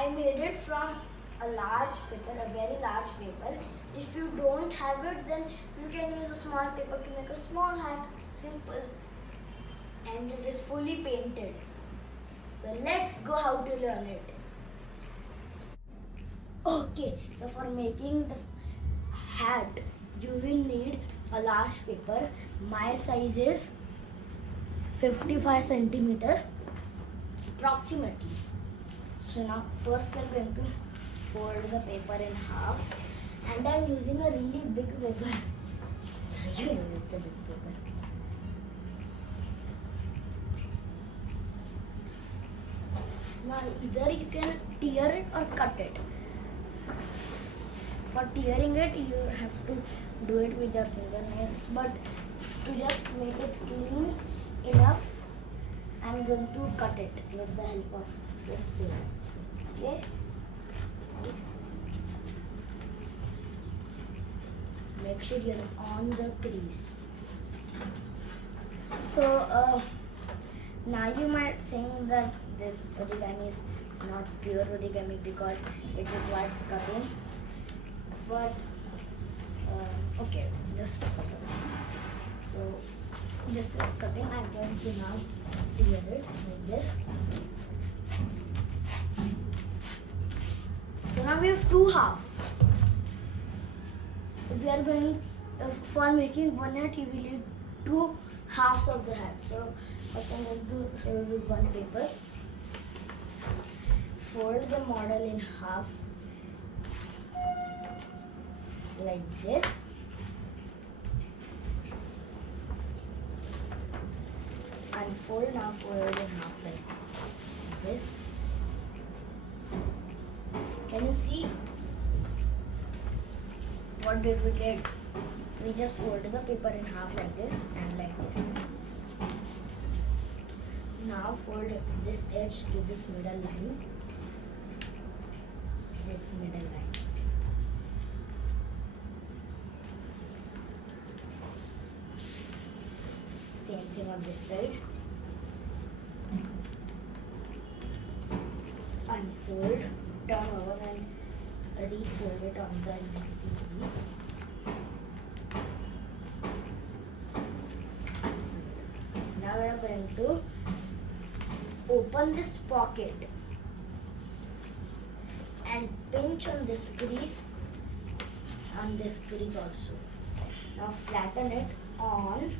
I made it from a large paper, a very large paper. If you don't have it, then you can use a small paper to make a small hat. Simple. And it is fully painted. So let's go how to learn it. Okay, so for making the hat, you will need a large paper. My size is 55 centimeter approximately. So now first we are going to fold the paper in half, and I am using a really big paper. You know it's a big paper. Now either you can tear it or cut it. For tearing it, you have to do it with your fingernails, but to just make it clean enough, I am going to cut it with the help of this scissor. Okay? Make sure you're on the crease. So now you might think that this origami is not pure origami because it requires cutting. But okay, just focus on this. So just as cutting, I'm going to now tear it like this. So now we have two halves. If we are going for making one hat, you will need two halves of the hat. So first I'm going to show you with one paper. Fold the model in half like this. And fold in half like this. Can you see what did we did? We just folded the paper in half like this and like this. Now fold this edge to this middle line. This middle line. Same thing on this side. Unfold, turn over and refold it on the existing piece. Now we are going to open this pocket and pinch on this crease also. Now flatten it on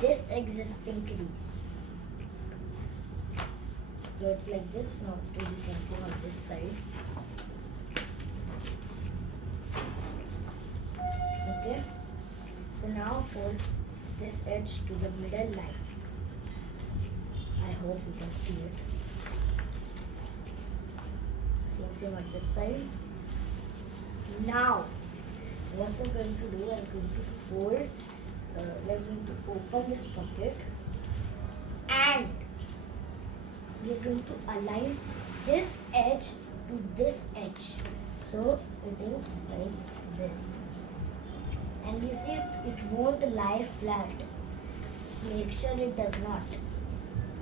this existing crease. So it's like this. Now do the same thing on this side. Okay. So now fold this edge to the middle line. I hope you can see it. Same thing on this side. Now, what we're going to do, I'm going to fold. We're going to open this pocket and we're going to align this edge to this edge. So it is like this. And you see it won't lie flat. Make sure it does not.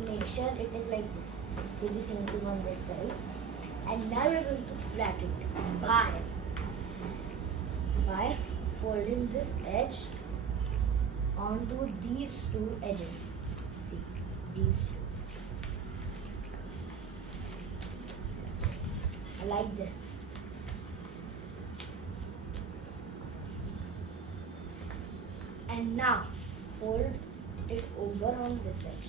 Make sure it is like this. Do the same thing on this side. And now we're going to flatten it by folding this edge onto these two edges. See, these two. Like this. And now fold it over on this edge.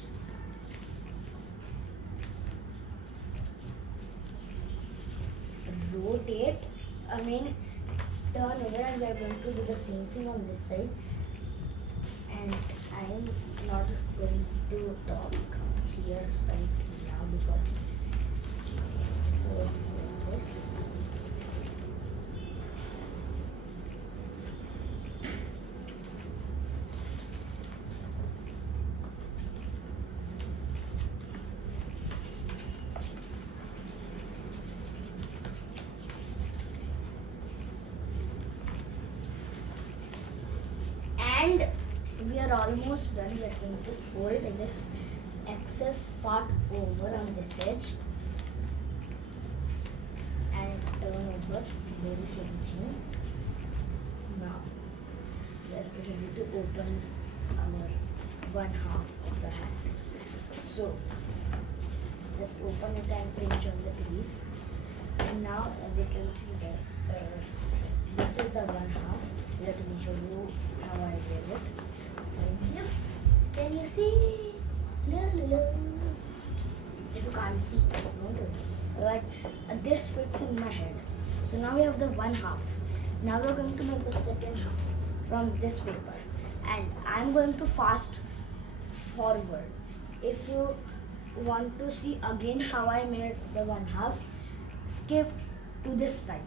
Rotate, turn over, and we are going to do the same thing on this side. And I am not going to talk here right now because so like this. And we are almost done. We are going to fold this excess part over on this edge and turn over very slowly. Now we are ready to open our one half of the hat. So just open it and pinch on the crease. And now as you can see that this is the one half. Let me show you how I did it. Yes. Can you see? If you can't see, don't worry. But this fits in my head. So now we have the one half. Now we're going to make the second half from this paper. And I'm going to fast forward. If you want to see again how I made the one half, skip to this time.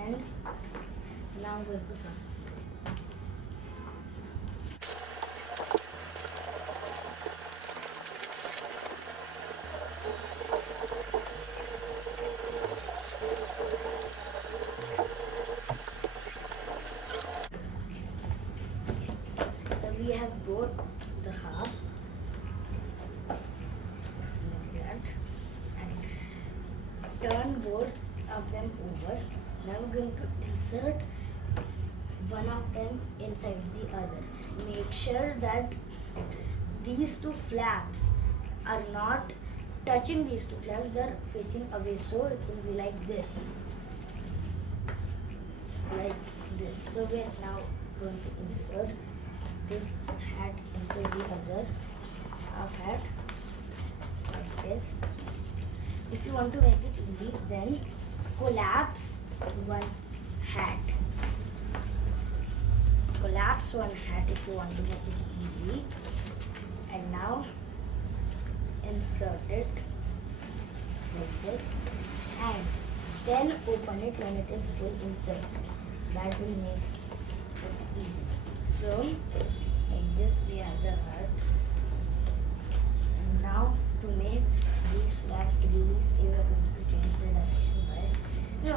And now I'm going to fast. So we have both the halves like that, and turn both of them over. Now we're going to insert one of them inside the other. Make sure that these two flaps are not touching these two flaps, they're facing away, so it will be like this. So we are now going to insert this hat into the other half hat like this. If you want to make it easy, then collapse one hat. Collapse one hat if you want to make it easy. And now insert it like this and then open it when it is full insert. That will make it easy. So like this we have the hat. And now to make these flaps really stay, we are going to change the direction by no,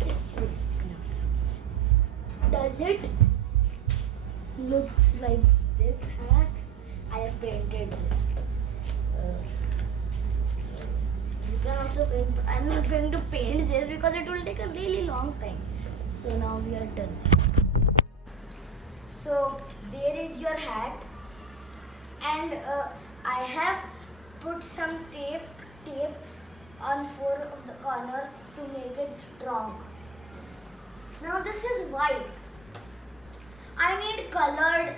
it's good enough. Does it looks like this hat? I have painted this. You can also paint. I'm not going to paint this because it will take a really long time. So now we are done. So there is your hat, and I have put some tape on 4 of the corners to make it strong. Now this is white. I need a colored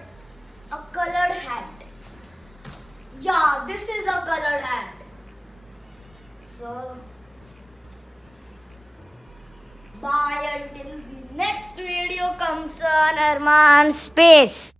hat. Yeah, this is a colored hat. So bye until the next video comes on Arman's Space.